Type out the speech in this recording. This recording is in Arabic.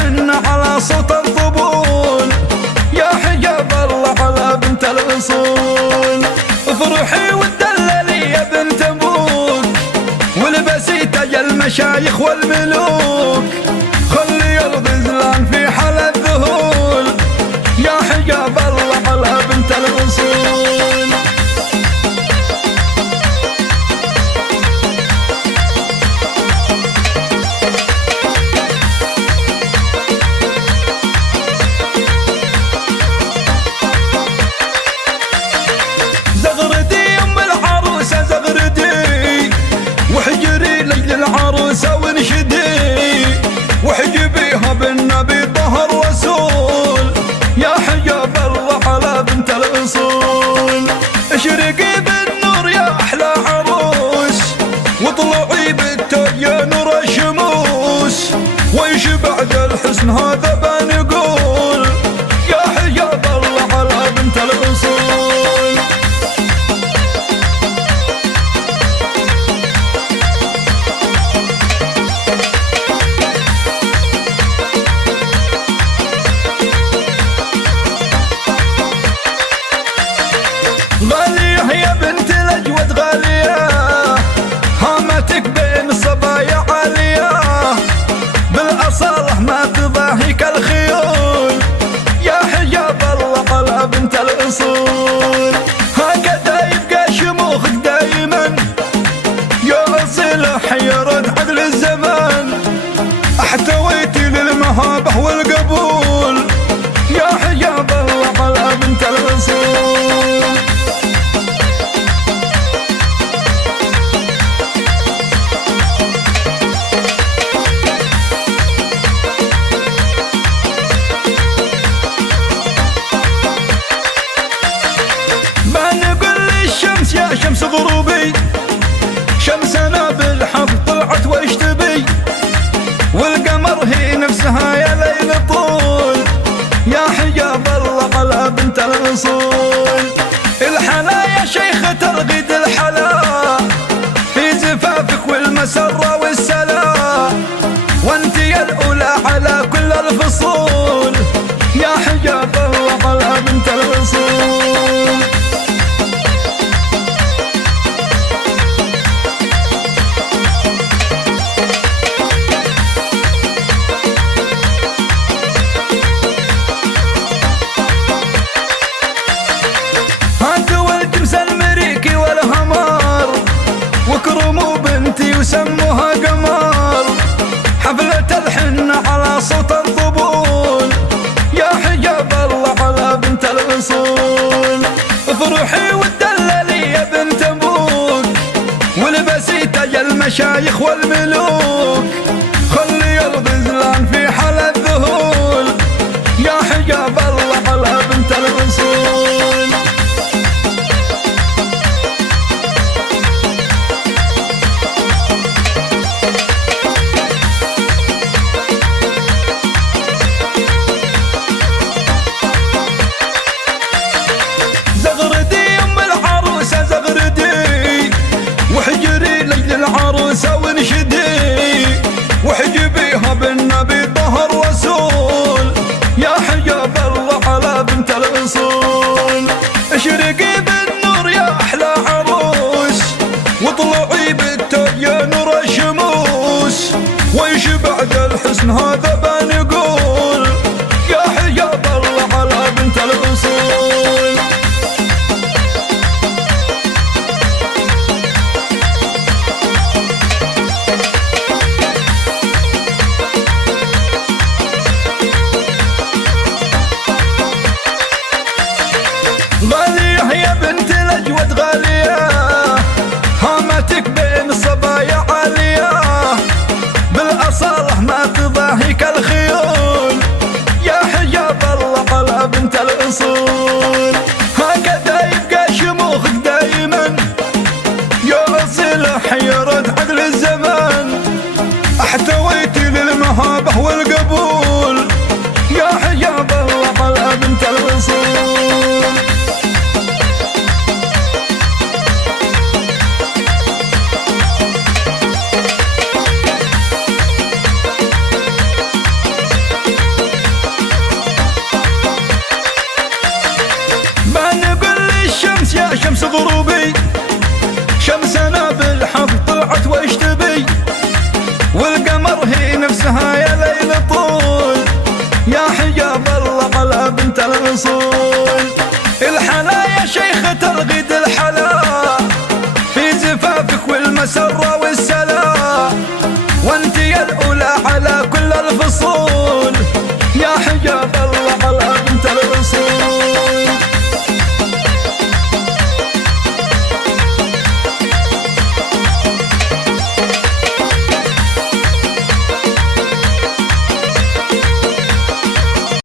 الحنة على صوت الطبول، يا حجاب الله على بنت الأصول. افرحي وتدللي يا بنت أبوك، والبسي تاج المشايخ والملوك، خلي الغزلان في حال الذهول، يا حجاب الله على بنت الأصول. العروسة وانشدي وحجبيها بالنبي طه الرسول، يا حجاب الله على بنت الأصول. اشرقي بالنور يا أحلى عروس، واطلعي بالتاج يا نور الشموس، ويش بعد الحسن هذا بنقول، يا حجاب الله على بنت الأصول. غالية يا بنت الأجود غالية، هامتك بين الصبايا عالية، بالأصالة ما تضاهيك الخيول، يا حجاب الله على بنت الأصول. هكذا يبقى شموخك دايما يا أصيلة حيرت عدل الزمان، احتويتي للمهابة والقبول، يا حجاب الله على بنت الأصول. يا شمس غروبي شمسنا بالحب طلعت وإيش تبي، والقمر هي نفسها يا ليل طول، يا حجاب الله على بنت الأصول. الحلا يا شيخة الغيد الحلا في زفافك والمسرة والسلا، وانت يا الأولى على كل الفصول، يا حجاب الله على بنت الأصول. واكرموا بنتي وسموها قمر، حفلة الحنة على صوت الطبول، يا حجاب الله على بنت الأصول. افرحي وتدللي يا بنت أبوك، والبسي تاج المشايخ والملوك، خلي الغزلان في حال الذهول، يا حجاب الله على بنت الأصول. وحجري لجل العروسة وانشدي الأصول. الحلا يا شيخة الغيد الحلا في زفافك والمسرة والسلا، وانت يا الأولى على كل الفصول يا حجاب